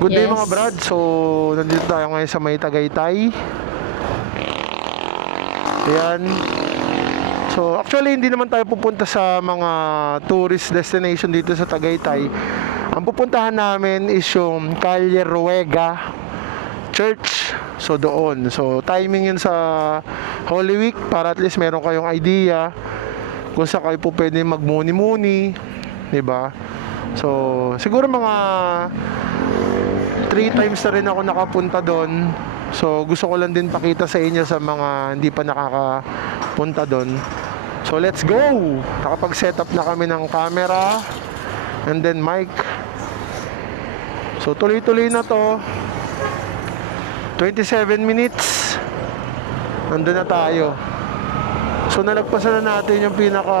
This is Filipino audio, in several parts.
Good day Yes. mga brad. So, nandito tayo ngayon sa may Tagaytay. Ayan. So, actually hindi naman tayo pupunta sa mga tourist destination dito sa Tagaytay. Ang pupuntahan namin is yung Calle Ruega Church. So, doon. So, timing yun sa Holy Week para at least meron kayong idea kung saan kayo po pwede magmuni-muni. Diba? So, siguro mga 3 times na rin ako nakapunta doon. So gusto ko lang din pakita sa inyo sa mga hindi pa nakakapunta doon. So let's go! Nakapag-set up na kami ng camera and then mic. So tuloy-tuloy na to. 27 minutes. Nandun na tayo. So nalagpasan na natin yung pinaka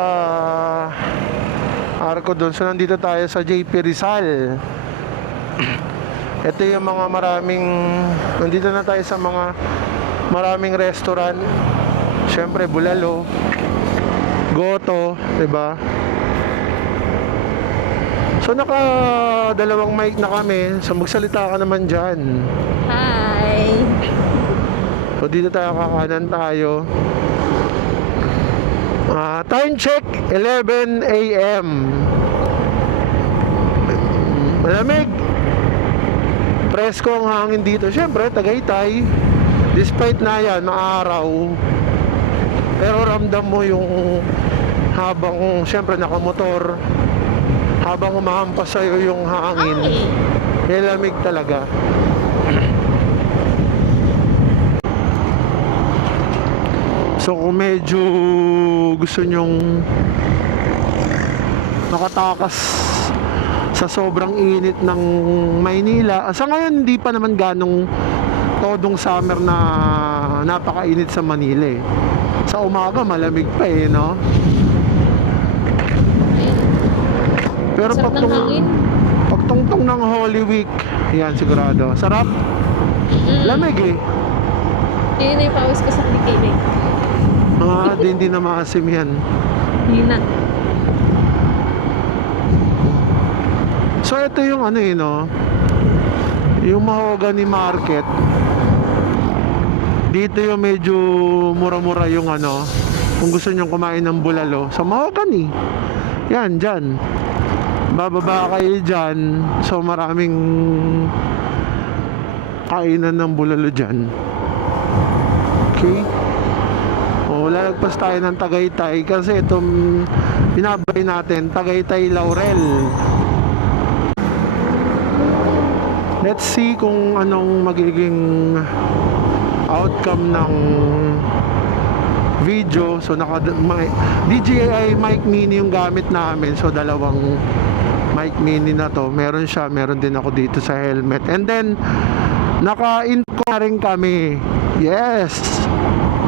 arko doon. So nandito tayo sa JP Rizal. Ito yung mga nandito na tayo sa mga maraming restaurant. Siyempre Bulalo, Goto, 'di ba? So naka dalawang mic na kami. So magsalita ka naman diyan. Hi. So dito tayo, kakanan tayo. Time check 11 AM. Malamig. Presko ang hangin dito. Siyempre, Tagaytay. Despite na yan, na araw. Pero ramdam mo yung habang, siyempre, nakamotor. Habang humahampas sa'yo yung hangin. Lamig talaga. So, kung medyo gusto nyong nakatakas sa sobrang init ng Maynila. Sa ngayon hindi pa naman ganong todong summer na napakainit sa Manila eh. Sa umaga malamig pa eh, no? Pero pagtungtong ng Holy Week, yan sigurado. Sarap. Lamig eh. Hindi na yung pawis ko sa kikinig. Hindi na maasim yan. Hindi na. So ito yung ano eh, no? Yung Mahogany Market. Dito yung medyo mura-mura yung ano, kung gusto nyong kumain ng bulalo, sa Mahogany. Yan, dyan. Bababa kayo dyan. So maraming kainan ng bulalo dyan. Okay? O, lalagpas tayo ng Tagaytay kasi itong binabay natin, Tagaytay Laurel. Let's see kung anong magiging outcome ng video. So DJI mic mini yung gamit namin. So dalawang mic mini na to. Meron din ako dito sa helmet. And then naka-intro na rin kami. Yes.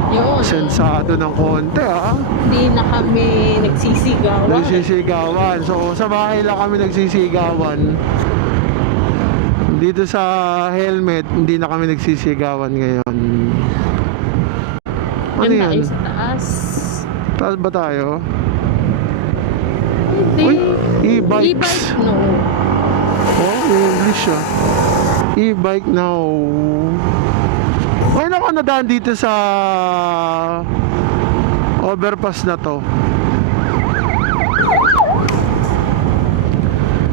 Yun. Sensado ng konti Hindi na kami nagsisigawan. Nagsisigawan. So sa bahay lang kami nagsisigawan. Dito sa helmet, hindi na kami nagsisigawan ngayon. Ano yan? Tayo sa taas. Taas ba tayo? Hindi. Uy, e-bikes. E-bike, no. Oh, English e-bike now. Ngayon ako nadaan dito sa overpass na to.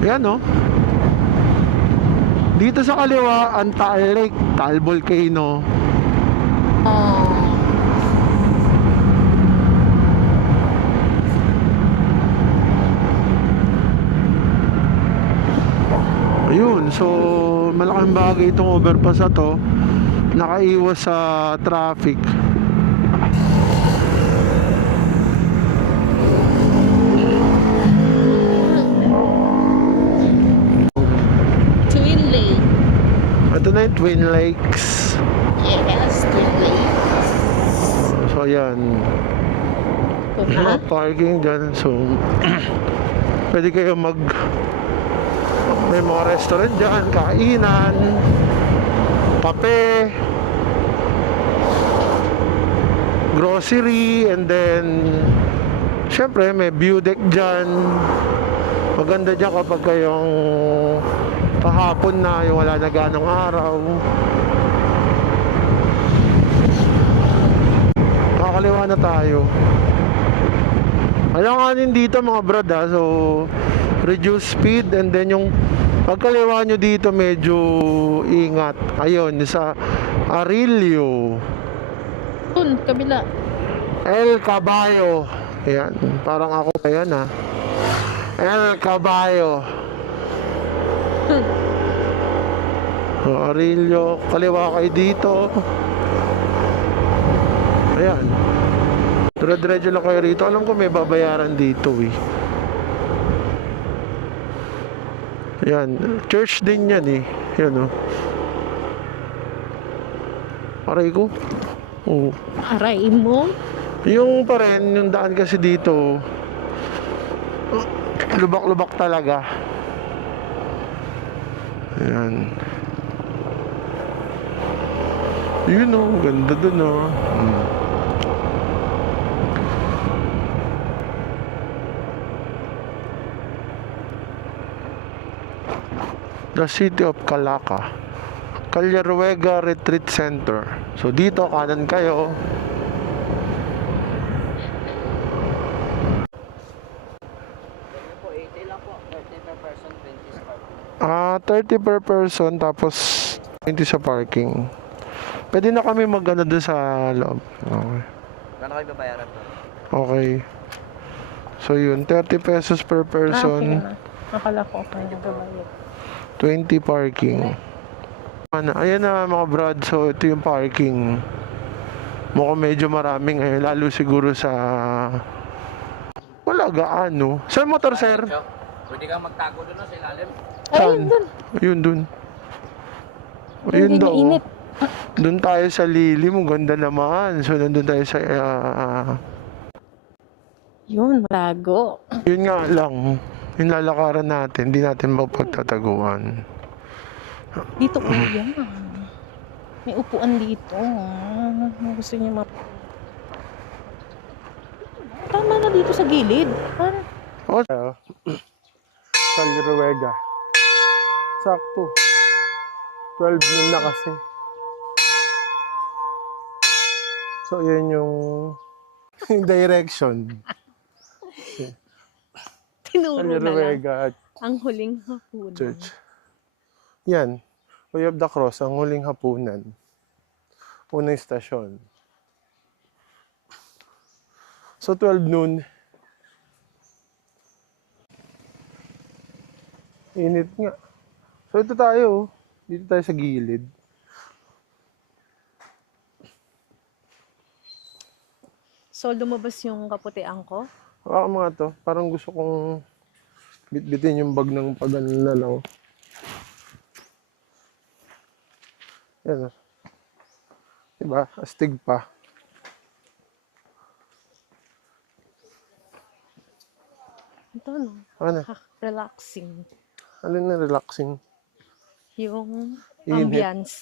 Yan no. Dito sa kaliwa, ang Taal Lake, Taal Volcano. Ayun, so malaking bagay itong overpass na to. Nakaiwas sa traffic. Ito na yung Twin Lakes. Yes, Twin Lakes. So ayan, parking dyan. So pwede kayo may mga restaurant dyan, kainan, kape, grocery, and then syempre may view deck dyan. Maganda dyan kapag kayong Kahapon na, yung wala na ganong araw. Kakaliwa na tayo. Alanganin dito mga brad ha. So, reduce speed and then yung pagkaliwa nyo dito medyo ingat. Ayun, sa Arilio. Dun, kabila. El Caballo. Ayan, parang ako ayan ha. El Caballo. So, Arilio, kaliwa kayo dito. Ayan. Dire-diretso lang kayo rito. Alam ko may babayaran dito eh. Ayan. Church din yan eh. Yan oh. Aray ko. Oh. Aray mo. Yung pa rin, yung daan kasi dito, lubak-lubak talaga. Ayan. Yun oh, ganda dun oh. The City of Calaca, Calleruega Retreat Center. So dito kanan kayo. Po, 80 lang po. 30 per person, 20 sa parking. 30 per person tapos 20 sa parking. Pwede na kami mag-ano doon sa loob. Okay. Gano'n kayo babayaran po? Okay. So yun, 30 pesos per person, Akala ko pa yung babayad. 20 parking. Ayan na mga brad, so ito yung parking. Mukhang medyo maraming lalo siguro sa wala gaano. Saan motor sir? Pwede kang magtago doon sa ilalim. Saan? Ayun dun. Ayun daw. Init. Doon tayo sa lilim, ganda naman. So nandun tayo sa Yun, malago. yun nga lang, yung lalakaran natin, hindi natin mapagtataguan. Dito kuya. May upuan dito. Gusto niyo Tama na dito sa gilid. Parang O, Calleruega. Sakto. 12 nun na kasi. So, yan yung direction. tinuro na lang. Calleruega Ang huling hapunan. Church. Yan. Way of the Cross, ang huling hapunan. Unang istasyon. So, 12 noon. Init nga. So, ito tayo. Dito tayo sa gilid. So, lumabas yung kaputian ko. Mga to. Parang gusto kong bitbitin yung bag ng pag-alalaw. Yan o. Diba? Astig pa. Ito, no? Ano? Relaxing. Ano na relaxing? Yung Init. ambience.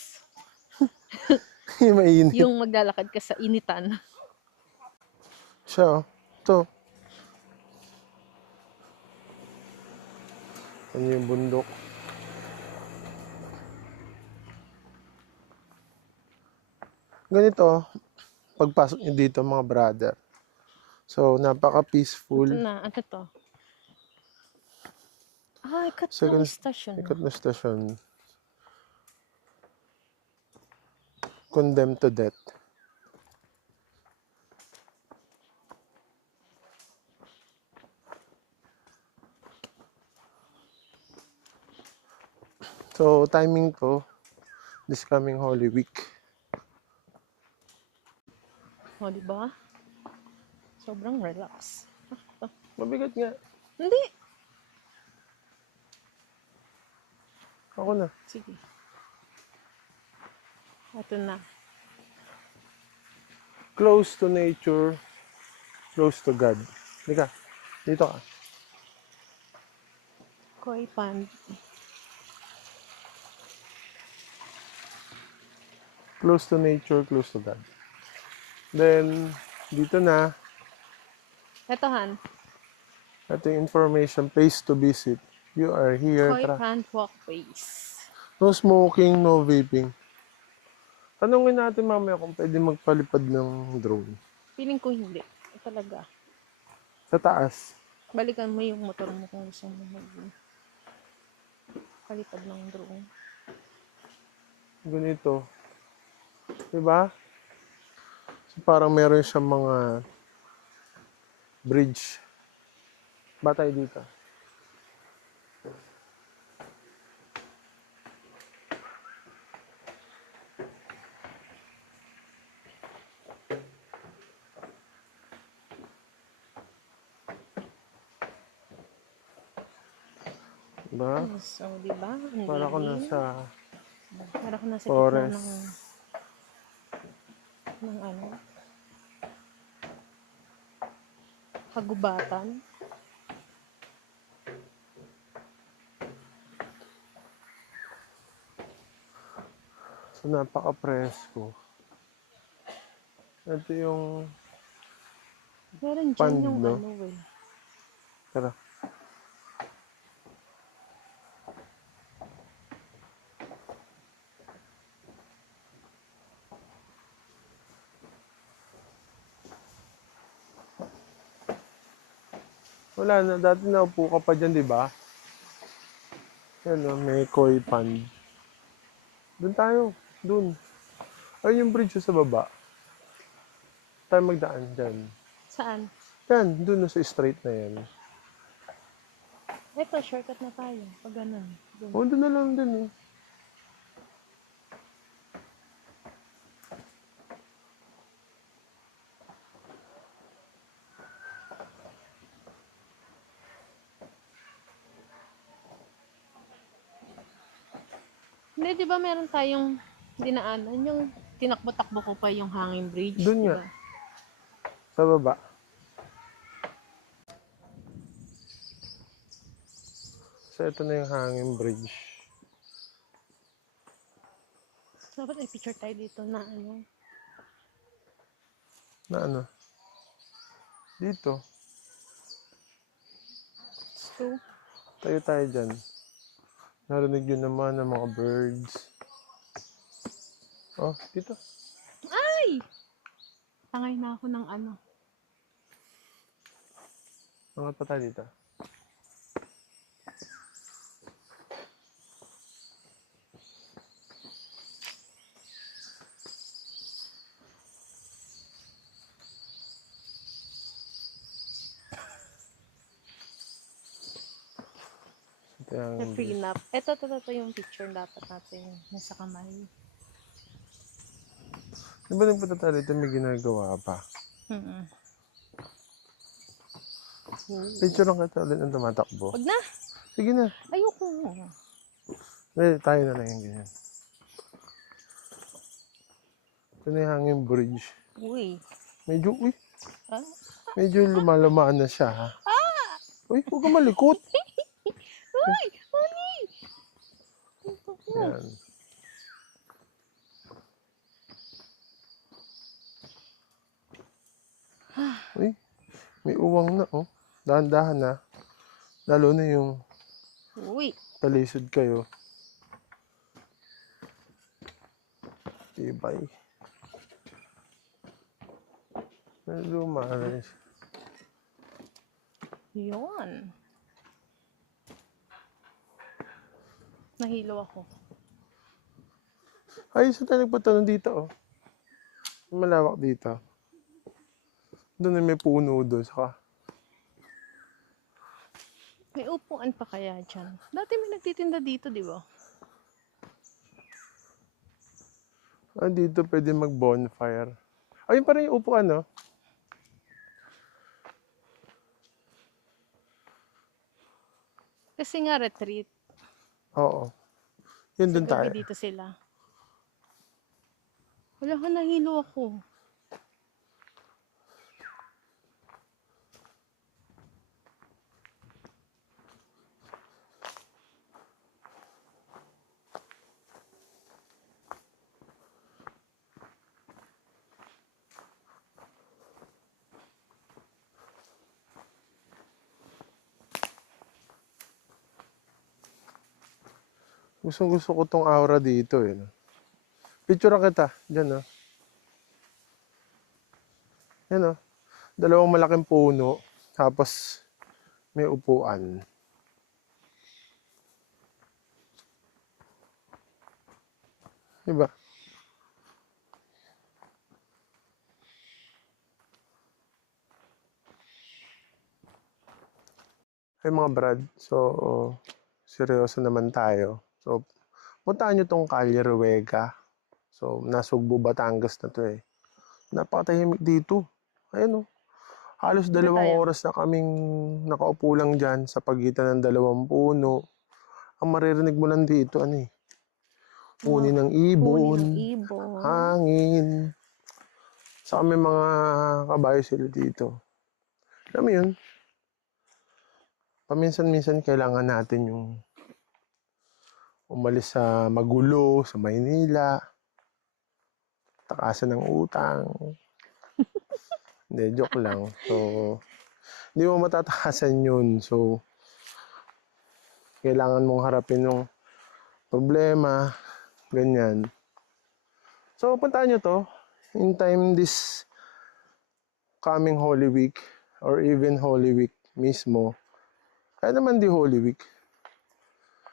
Yung mainit. Yung maglalakad ka sa initan. Siya, oh. Ito. Ano yung bundok? Ganito, pagpasok nyo dito mga brother. So, napaka-peaceful. Ito na, ano to? Ikat Second- na station. Ikot na stasyon. Condemned to death. So, timing ko, this coming Holy Week. O, diba? Sobrang relax. Mabigat nga. Hindi. Ako na. Sige. Ito na. Close to nature, close to God. Dika, dito ka. Koi Pond. Close to nature, close to God. Then, dito na, Ito, Han. ito yung information, place to visit. You are here. Koi Tara. Plant Walkways. No smoking, no vaping. Tanungin natin mamaya kung pwede magpalipad ng drone. Feeling ko hindi. Talaga. Sa taas. Balikan mo yung motor mo kung gusto mo palipad ng drone. Ganito. Diba? So, parang meron siyang mga bridge. Ba tayo dito? Diba? So, di ba? Ang Para ko dilim. nasa Para ko nasa gitna forest. ng ano, kagubatan. So, napaka-presko. Ito yung Meron dyan Pand, yung no? ano eh. tara. Wala na. Dati naupo ka pa dyan, di ba? Yan, no? May koi pond. Doon tayo. Doon. Ayun yung bridge sa baba. Tayo magdaan dyan. Saan? Yan, doon na sa straight na yan. Eto, shortcut na tayo. Pag ganun. Dun. O, doon na lang din, eh. Hindi, di ba meron tayong dinaanan? Yung tinakbo-takbo ko pa yung hanging bridge. Dun di nga. ba? Sa baba. So, ito na yung hanging bridge. Dapat ay picture tayo dito na ano. Na ano? Dito. So, Tayo tayo dyan. Narinig yun naman ng mga birds. Oh, dito. ay! Tangay na ako ng ano. Angat pa tayo dito. Ito The yung prenup. Ito yung picture dapat natin. Nasa kamay. Di ba nagpunta tayo dito, may ginagawa pa? Mm-mm. Picture lang kita ulit ng tumatakbo. Wag na! Sige na. Ayoko. Tayo na lang yung ganyan. Ito na yung hanging bridge. Uy. Ah? Medyo lumalamaan na siya, ha? Uy, huwag ka malikot. Uy! Honey! Yan. Uy, may uwang na, oh. Dahan-dahan na. Lalo na yung Uy! talisod kayo. Tibay. Lumahan. Yun. Nahilo ako. Ay, saan tayo nagpunta nun dito, oh? Malawak dito. Doon na may puno doon. Saka, May upuan pa kaya dyan? Dati may nagtitinda dito, di ba? dito pwede mag-bonfire. Ayun pa rin yung upuan, no? Kasi nga retreat. Oo. Yun Sa doon tayo. gabi dito sila. Wala ka, nahilo ako. Gusto ko tong aura dito eh. No? Picture kita. Diyan, oh. Yan, oh. Dalawang malaking puno. Tapos, may upuan. Diba? Ay mga brad, so seryoso naman tayo. So, puntahan nyo tong Calle Ruega. So, Nasugbu, Batangas na to eh. Napakatahimik dito. Ayun oh. Halos Dito 2 tayo. oras na kaming nakaupo lang dyan sa pagitan ng 2 puno. Ang maririnig mo lang dito, ano eh. Huni ng Huni ibon, ng ibon. hangin. Sa may mga kabayo sila dito. Alam mo yun? Paminsan-minsan kailangan natin yung umalis sa magulo, sa Maynila, takasan ng utang. Hindi, joke lang. So, hindi mo matatakasan yun. So, kailangan mong harapin yung problema, ganyan. So, puntahan nyo to. In time this coming Holy Week or even Holy Week mismo. Kaya naman di Holy Week.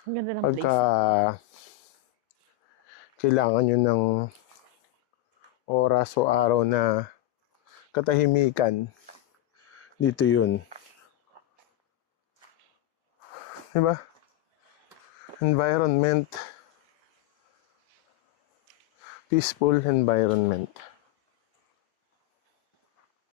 Ang ganda ng Pagka place. kailangan nyo ng oras o araw na katahimikan, dito yun. Diba? Environment. Peaceful environment.